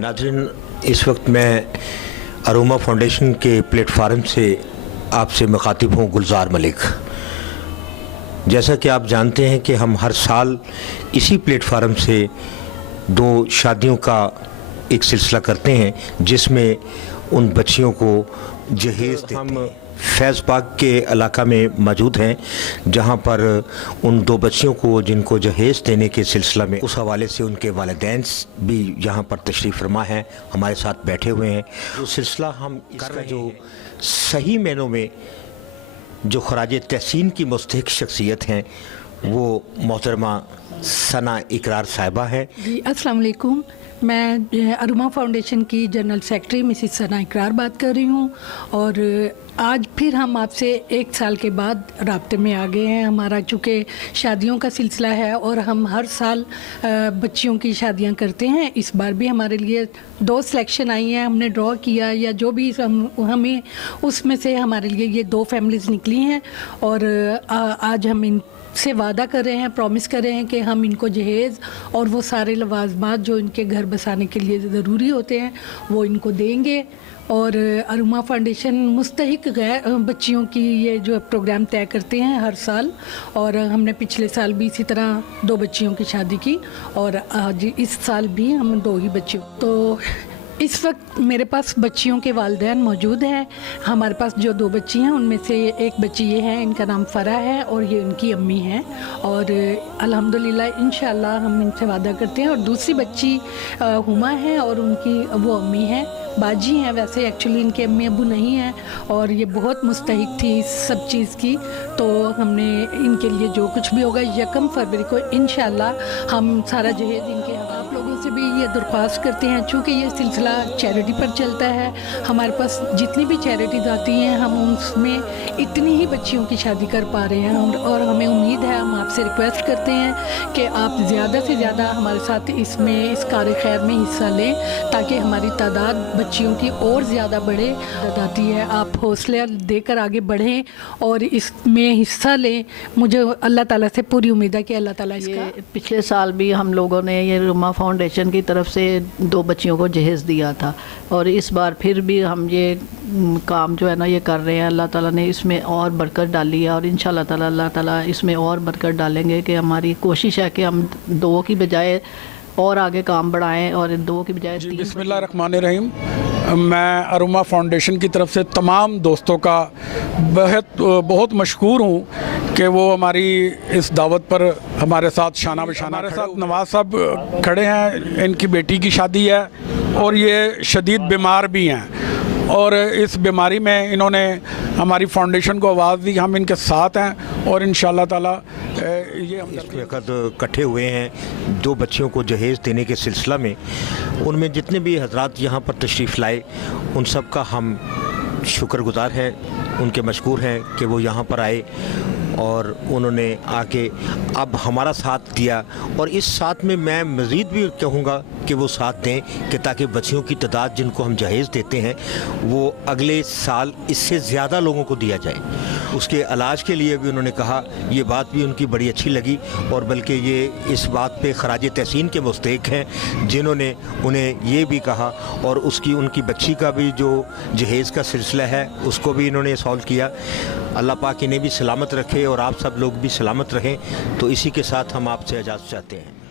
नाज़रीन, इस वक्त मैं अरोमा फाउंडेशन के प्लेटफार्म से आपसे मुखातिब हूँ गुलजार मलिक। जैसा कि आप जानते हैं कि हम हर साल इसी प्लेटफार्म से 2 शादियों का एक सिलसिला करते हैं जिसमें उन बच्चियों को जहेज़ देते हैं। हम फैज़ पाक के इलाका में मौजूद हैं जहां पर उन 2 बच्चियों को जिनको जहेज़ देने के सिलसिला में उस हवाले से उनके वालिदैन भी यहां पर तशरीफ़ फरमा हैं, हमारे साथ बैठे हुए हैं। जो सिलसिला हम इसका जो सही मायनों में जो खराज तहसीन की मुस्तहिक शख्सियत हैं वो मोहतरमा सना इकरार साहिबा है। जी अस्सलाम वालेकुम, मैं अरोमा फाउंडेशन की जनरल सेक्रेटरी मिसिस सना इकरार बात कर रही हूँ और आज फिर हम आपसे 1 साल के बाद राब्ते में आ गए हैं। हमारा चूँकि शादियों का सिलसिला है और हम हर साल बच्चियों की शादियां करते हैं, इस बार भी हमारे लिए 2 सिलेक्शन आई हैं। हमने ड्रॉ किया या जो भी हमें उसमें से हमारे लिए ये 2 फैमिलीज़ निकली हैं और आज हम इन से वादा कर रहे हैं, प्रॉमिस कर रहे हैं कि हम इनको जहेज़ और वो सारे लवाजमात जो इनके घर बसाने के लिए ज़रूरी होते हैं वो इनको देंगे। और अरोमा फाउंडेशन मुस्तहिक बच्चियों की ये जो प्रोग्राम तय करते हैं हर साल, और हमने पिछले साल भी इसी तरह 2 बच्चियों की शादी की और आज इस साल भी हम 2 ही बच्चियों। तो इस वक्त मेरे पास बच्चियों के वालिदैन मौजूद हैं। हमारे पास जो 2 बच्ची हैं उनमें से एक बच्ची ये है, इनका नाम फ़रा है और ये उनकी अम्मी हैं और अल्हम्दुलिल्लाह इंशाअल्लाह हम इनसे वादा करते हैं। और दूसरी बच्ची हुमा है और उनकी वो अम्मी हैं, बाजी हैं वैसे, एक्चुअली इनके अम्मी अबू नहीं हैं और ये बहुत मुस्तहिक थी इस सब चीज़ की। तो हमने इनके लिए जो कुछ भी होगा 1 फरवरी को इंशाअल्लाह हम सारा जहेज़ इनके आप लोगों से भी ये दरख्वास्त करते हैं, चूँकि ये सिलसिला चैरिटी पर चलता है। हमारे पास जितनी भी चैरिटीज़ आती हैं हम उसमें इतनी ही बच्चियों की शादी कर पा रहे हैं और हमें उम्मीद है, हम आपसे रिक्वेस्ट करते हैं कि आप ज़्यादा से ज़्यादा हमारे साथ इसमें इस कार्य खैर में हिस्सा लें ताकि हमारी तादाद बच्चियों की और ज़्यादा बढ़े जाती है। आप हौसला देकर आगे बढ़ें और इसमें हिस्सा लें। मुझे अल्लाह ताला से पूरी उम्मीद है कि अल्लाह ताला इसका। पिछले साल भी हम लोगों ने ये अरोमा फाउंडेशन की तरफ से 2 बच्चियों को जहेज़ दिया था और इस बार फिर भी हम ये काम जो है ना ये कर रहे हैं। अल्लाह ताला ने इसमें और बरकत डाली है और इंशाअल्लाह ताला अल्लाह ताला इसमें और बरकत डालेंगे कि हमारी कोशिश है कि हम 2 की बजाय और आगे काम बढ़ाएं और 2 की बजाय 3। बिस्मिल्लाहिर्रहमानिर्रहीम। मैं अरोमा फाउंडेशन की तरफ से तमाम दोस्तों का बहुत मशकूर हूँ कि वो हमारी इस दावत पर हमारे साथ शाना बशाना। हमारे साथ नवाज साहब खड़े हैं, इनकी बेटी की शादी है और ये शदीद बीमार भी हैं और इस बीमारी में इन्होंने हमारी फाउंडेशन को आवाज़ दी। हम इनके साथ हैं और इंशाअल्लाह ताला ये हम इकट्ठे हुए हैं 2 बच्चियों को जहेज़ देने के सिलसिला में। उनमें जितने भी हजरात यहाँ पर तशरीफ़ लाए उन सब का हम शुक्रगुज़ार हैं, उनके मशकूर हैं कि वो यहाँ पर आए और उन्होंने आके अब हमारा साथ दिया। और इस साथ में मैं मज़ीद भी कहूँगा कि वो साथ दें कि ताकि बच्चियों की तादाद जिनको हम जहेज़ देते हैं वो अगले साल इससे ज़्यादा लोगों को दिया जाए। उसके इलाज के लिए भी उन्होंने कहा, ये बात भी उनकी बड़ी अच्छी लगी और बल्कि ये इस बात पे खराज तहसीन के मुस्तहिक हैं जिन्होंने उन्हें ये भी कहा। और उनकी बच्ची का भी जो जहेज़ का सिलसिला है उसको भी इन्होंने सॉल्व किया। अल्लाह पाक इन्हें भी सलामत रखे और आप सब लोग भी सलामत रहें। तो इसी के साथ हम आपसे इजाज़त चाहते हैं।